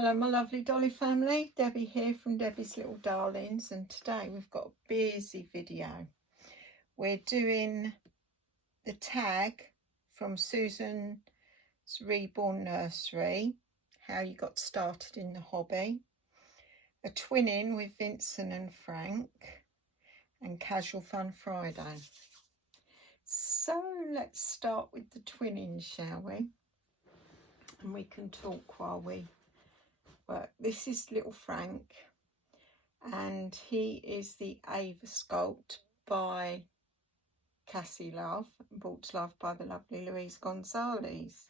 Hello my lovely Dolly family, Debbie here from Debbie's Little Darlings, and today we've got a busy video. We're doing the tag from Susan's Reborn Nursery, how you got started in the hobby, a twinning with Vincent and Frank, and Casual Fun Friday. So let's start with the twinning, shall we? And we can talk while we work. This is little Frank, and he is the Ava sculpt by Cassie Love, brought to life by the lovely Louise Gonzalez,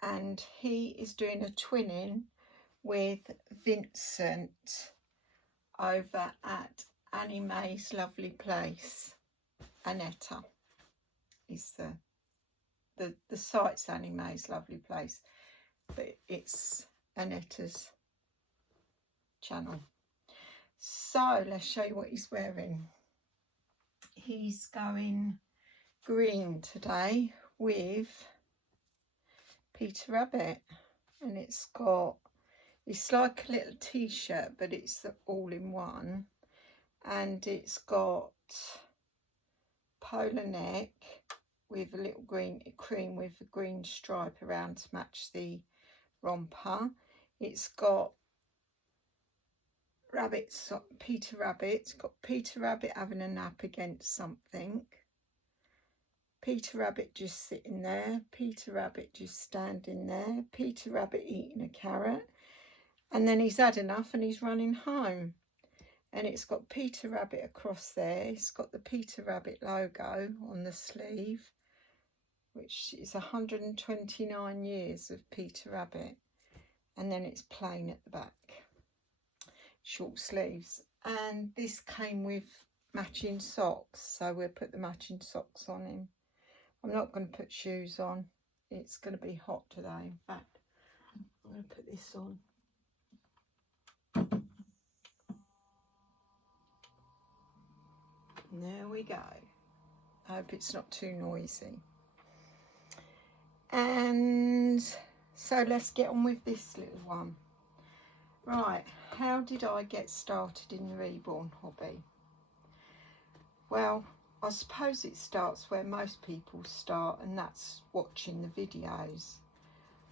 and he is doing a twinning with Vincent over at Annie May's Lovely Place. Annetta is the site's Annie May's Lovely Place, but it's Annetta's channel. So let's show you what he's wearing. He's going green today with Peter Rabbit, and it's like a little t-shirt, but it's all in one, and it's got polar neck with a little green cream with a green stripe around to match the romper. It's got rabbits, Peter Rabbit. It's got Peter Rabbit having a nap against something, Peter Rabbit just sitting there, Peter Rabbit just standing there, Peter Rabbit eating a carrot, and then he's had enough and he's running home. And it's got Peter Rabbit across there. It's got the Peter Rabbit logo on the sleeve, which is 129 years of Peter Rabbit. And then it's plain at the back, short sleeves. And this came with matching socks, so we'll put the matching socks on him. I'm not going to put shoes on. It's going to be hot today. In fact, I'm going to put this on. And there we go. I hope it's not too noisy. And so let's get on with this little one. Right, how did I get started in the reborn hobby? Well, I suppose it starts where most people start, and that's watching the videos.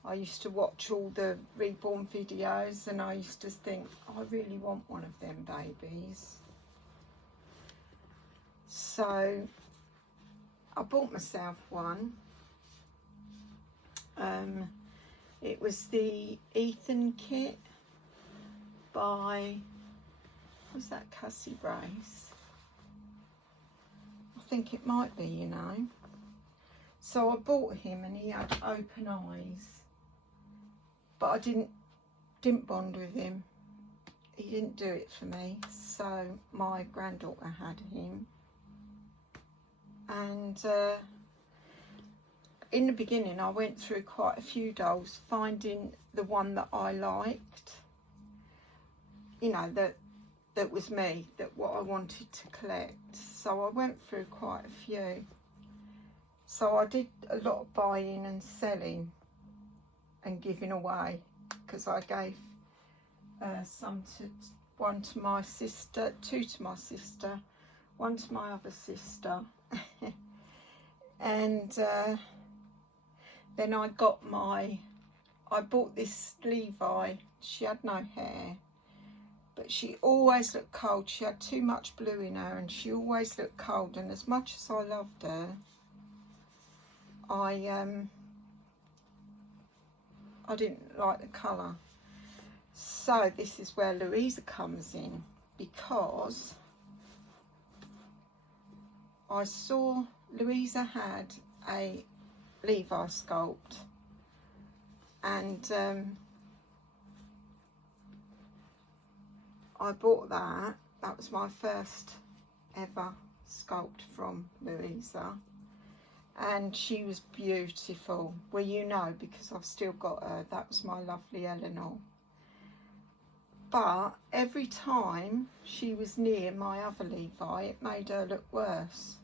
I used to watch all the reborn videos, and I used to think, I really want one of them babies. So I bought myself one. It was the Ethan kit by, was that Cassie Brace? I think it might be, you know. So I bought him, and he had open eyes, but I didn't bond with him. He didn't do it for me, so my granddaughter had him. And in the beginning I went through quite a few dolls, finding the one that I liked, you know, that was me, that what I wanted to collect. So I went through quite a few. So I did a lot of buying and selling and giving away, because I gave one to my sister, two to my sister, one to my other sister. And then I bought this Levi. She had no hair, but she always looked cold. She had too much blue in her, and she always looked cold. And as much as I loved her, I didn't like the colour. So this is where Louisa comes in, because I saw Louisa had a Levi sculpt, and I bought that. That was my first ever sculpt from Louisa, and she was beautiful. Well, you know, because I've still got her. That was my lovely Eleanor. But every time she was near my other Levi, it made her look worse.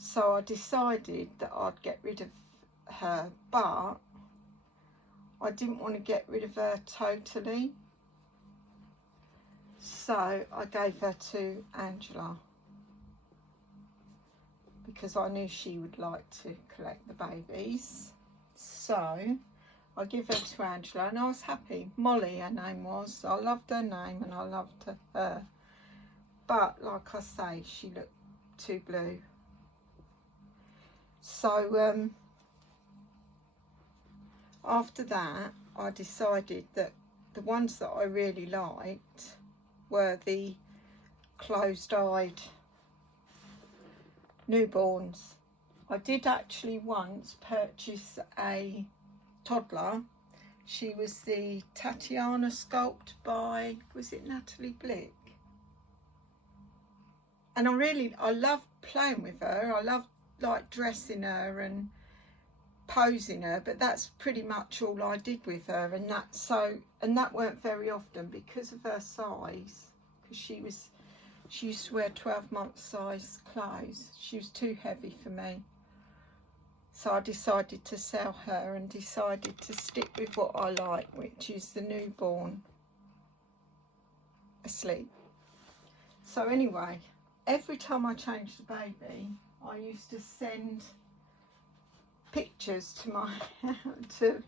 So I decided that I'd get rid of her, but I didn't want to get rid of her totally, so I gave her to Angela because I knew she would like to collect the babies. So I give her to Angela and I was happy. Molly, her name was. I loved her name and I loved her. But like I say, she looked too blue. So after that, I decided that the ones that I really liked were the closed-eyed newborns. I did actually once purchase a toddler. She was the Tatiana sculpt by, was it Natalie Blick? And I loved playing with her. I loved like dressing her and posing her, but that's pretty much all I did with her. And that weren't very often because of her size, because she used to wear 12-month size clothes. She was too heavy for me. So I decided to sell her and decided to stick with what I like, which is the newborn asleep. So anyway, every time I changed the baby, I used to send pictures to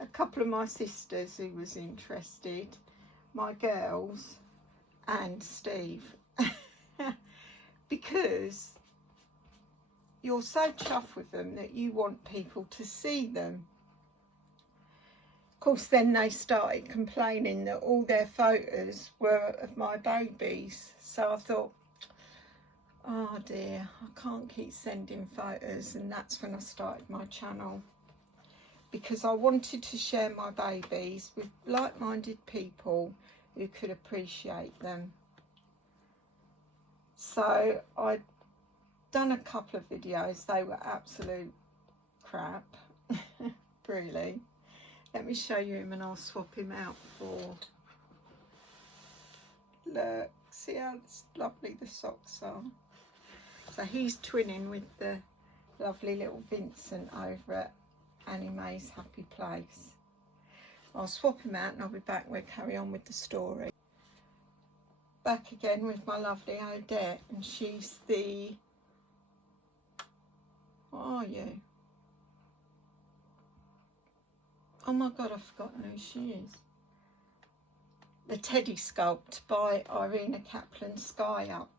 a couple of my sisters who was interested, my girls and Steve, because you're so chuffed with them that you want people to see them. Of course, then they started complaining that all their photos were of my babies. So I thought, oh dear, I can't keep sending photos. And that's when I started my channel, because I wanted to share my babies with like-minded people who could appreciate them. So I'd done a couple of videos. They were absolute crap. Really. Let me show you him and I'll swap him out for, look, see how lovely the socks are. So he's twinning with the lovely little Vincent over at Annie Mae's Happy Place. I'll swap him out and I'll be back. We'll carry on with the story. Back again with my lovely Odette, and she's the, what are you? Oh my God, I've forgotten who she is. The Teddy Sculpt by Irina Kaplan, Sky Up.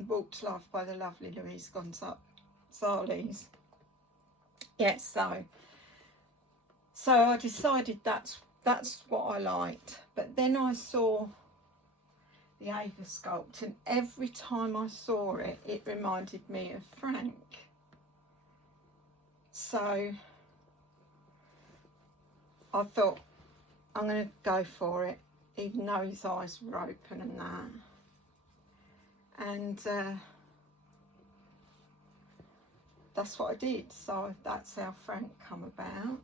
Brought to life by the lovely Louise Gonzalez. Yes, so I decided that's what I liked. But then I saw the Ava sculpt, and every time I saw it, it reminded me of Frank. So I thought, I'm going to go for it, even though his eyes were open and that. And that's what I did. So that's how Frank come about.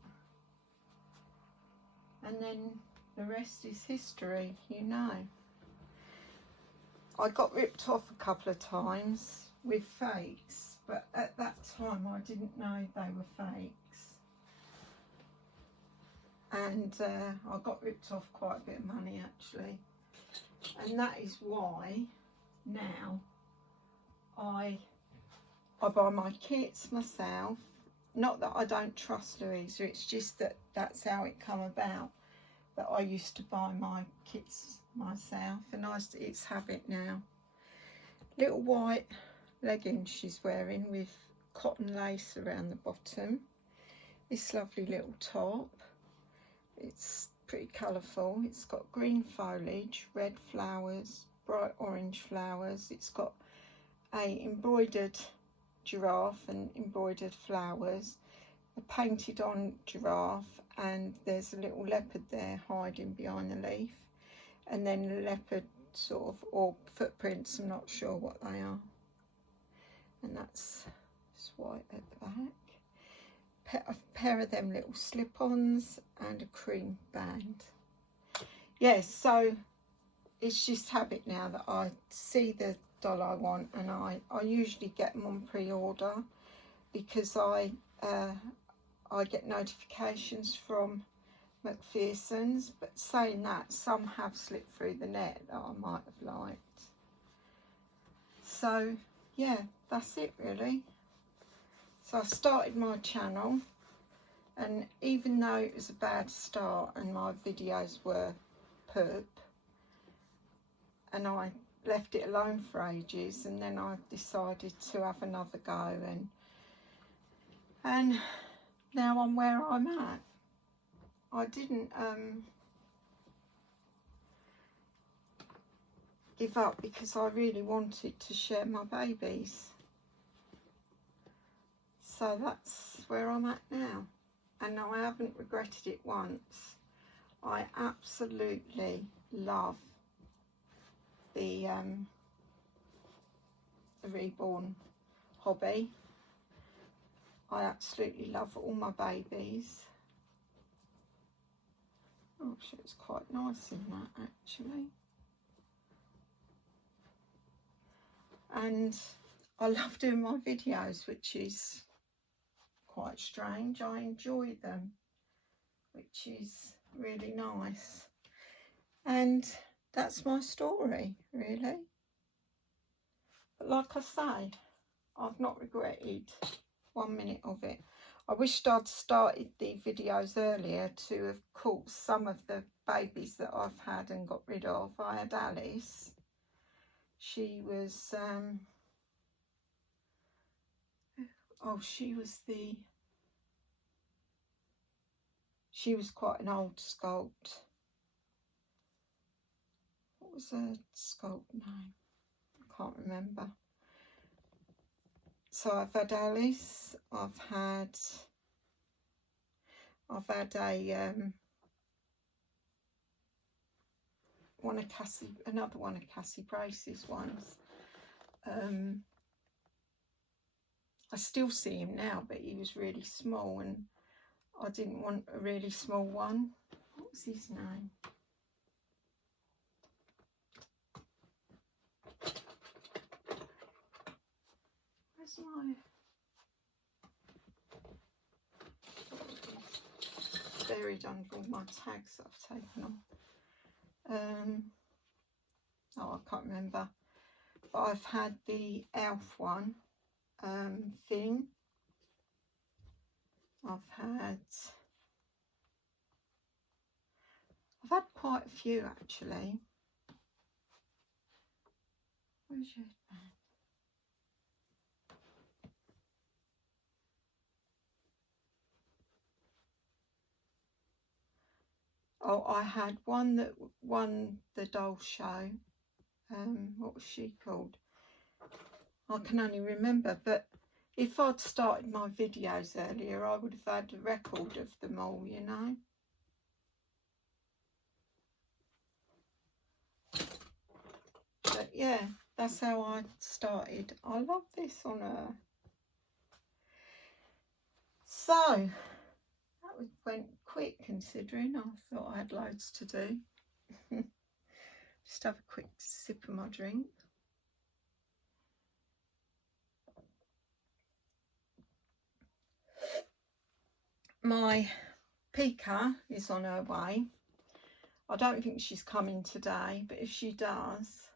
And then the rest is history, you know. I got ripped off a couple of times with fakes, but at that time I didn't know they were fakes. And I got ripped off quite a bit of money actually. And that is why now I buy my kits myself. Not that I don't trust Louisa, it's just that that's how it come about, that I used to buy my kits myself, and it's habit now. Little white leggings she's wearing with cotton lace around the bottom. This lovely little top. It's pretty colourful. It's got green foliage, red flowers, bright orange flowers. It's got a embroidered giraffe and embroidered flowers, a painted on giraffe, and there's a little leopard there hiding behind the leaf, and then a leopard sort of, or footprints, I'm not sure what they are. And that's just white at the back. A pair of them little slip-ons and a cream band. Yes, so it's just habit now that I see the doll I want, and I usually get them on pre-order, because I I get notifications from McPherson's, but saying that, some have slipped through the net that I might have liked. So yeah, that's it really. So I started my channel, and even though it was a bad start and my videos were poop, and I left it alone for ages, and then I decided to have another go, and now I'm where I'm at. I didn't give up because I really wanted to share my babies. So that's where I'm at now, and I haven't regretted it once. I absolutely love the reborn hobby. I absolutely love all my babies. Oh, actually, it's quite nice in that actually. And I love doing my videos, which is quite strange. I enjoy them, which is really nice. And that's my story really. But like I say, I've not regretted 1 minute of it. I wished I'd started the videos earlier to have caught some of the babies that I've had and got rid of. I had Alice. She was she was quite an old sculpt. What was her sculpt name? I can't remember. So I've had Alice, I've had another one of Cassie Brace's ones. I still see him now, but he was really small, and I didn't want a really small one. What was his name? Where's my... It's buried under all my tags that I've taken off. Oh, I can't remember. But I've had the Elf one, Finn. I've had quite a few actually. Where's your man? Oh, I had one that won the doll show. What was she called? I can only remember, but if I'd started my videos earlier, I would have had a record of them all, you know. But yeah, that's how I started. I love this on her. So that went quick considering I thought I had loads to do. Just have a quick sip of my drink. My Pika is on her way. I don't think she's coming today, but if she does,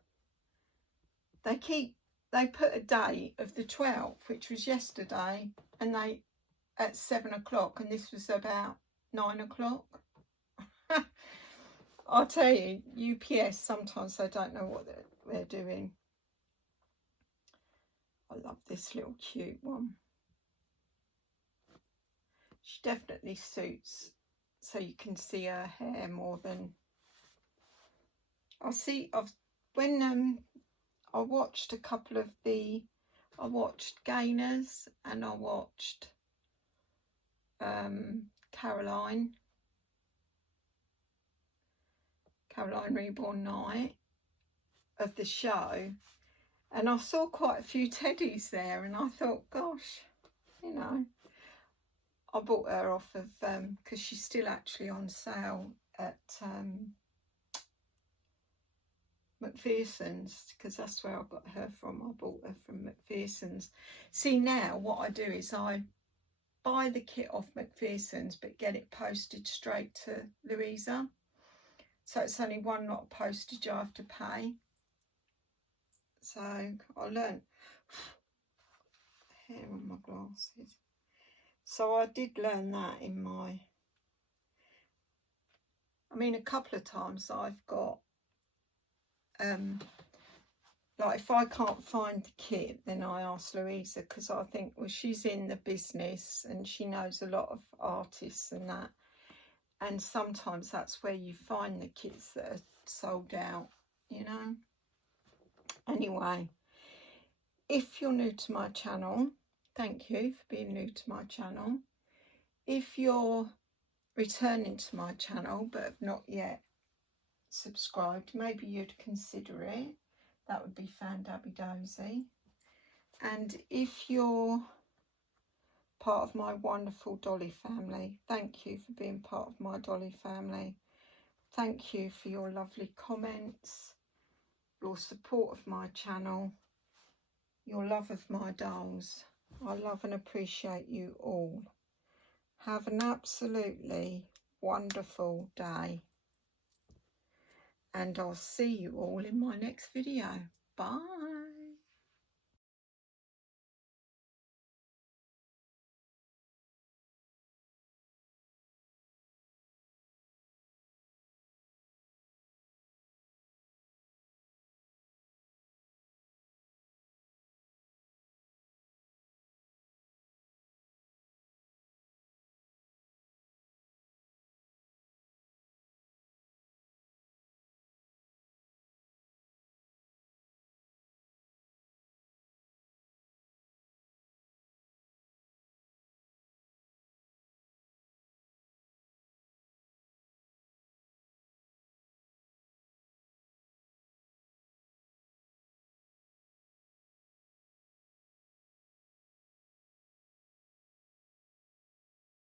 they put a date of the 12th, which was yesterday, and they at 7 o'clock, and this was about 9 o'clock. I'll tell you, UPS, sometimes they don't know what they're doing. I love this little cute one. She definitely suits, so you can see her hair more than... When I watched a couple of I watched Gainers, and I watched Caroline Reborn Night of the show, and I saw quite a few teddies there, and I thought, gosh, you know, I bought her off of because she's still actually on sale at McPherson's, because that's where I got her from. I bought her from McPherson's. See, now what I do is I buy the kit off McPherson's but get it posted straight to Louisa. So it's only one lot of postage I have to pay. So I learned hair on my glasses. So I did learn that in my, I mean, a couple of times I've got, like if I can't find the kit, then I ask Louisa, because I think, well, she's in the business and she knows a lot of artists and that. And sometimes that's where you find the kits that are sold out, you know. Anyway, if you're new to my channel, thank you for being new to my channel. If you're returning to my channel but have not yet subscribed, maybe you'd consider it. That would be fan-dabby-dozy. And if you're part of my wonderful Dolly family, thank you for being part of my Dolly family. Thank you for your lovely comments, your support of my channel, your love of my dolls. I love and appreciate you all. Have an absolutely wonderful day. And I'll see you all in my next video. Bye.